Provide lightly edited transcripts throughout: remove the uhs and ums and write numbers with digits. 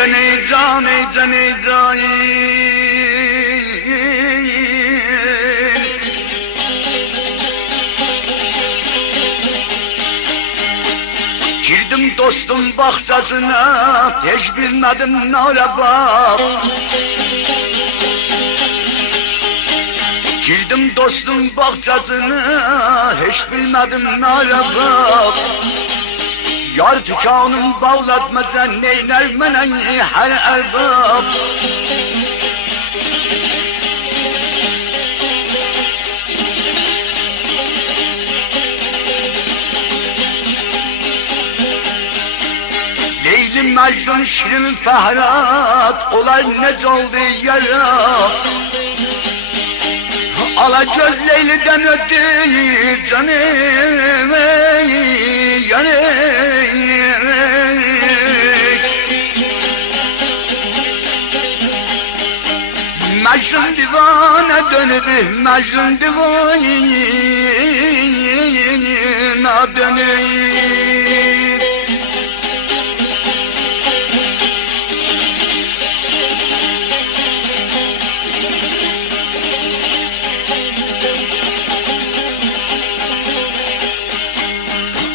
can ey can ey can ey can. Girdim dostum bahçesine, hiç bilmedim nara bak. Girdim dostum bahçesine, hiç bilmedim nara bak. Yar tükanım bağlatmasa neyler menen her erbab. Leyli Mecnun Şirin Ferhat, olay nec oldu yara. Alacağız Leyli'den ötü canım yanık. Mecnun divana dönüp, Mecnun divana dönüp.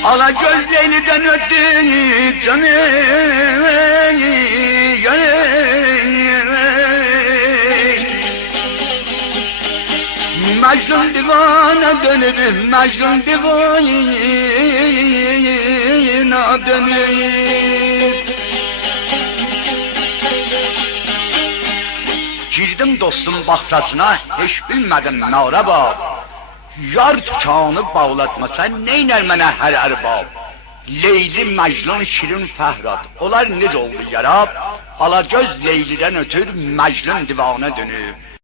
Alacağız Leyli'den ötü canım yanık. Mecnun divana dönüp, Mecnun divana dönüp. Girdim dostum bahçesine, hiç bilmedim nara bak. Yar tükanı bağlatmasa neyler mənə her erbab. Leyli Mecnun Şirin Ferhat, onlar nec oldu yarab. Alacağız Leyli'den ötür Mecnun divana dönüp.